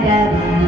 da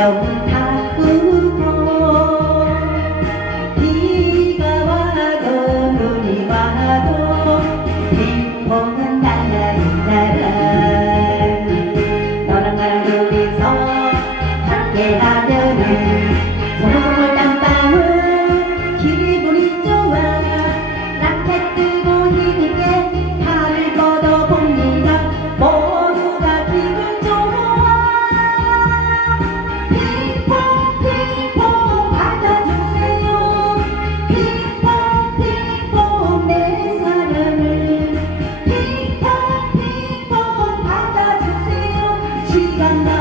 병 바꾸고 비가 와도 눈이 와도 행복은 나의 사랑 너랑 나랑 둘이서 함께하면은 Santa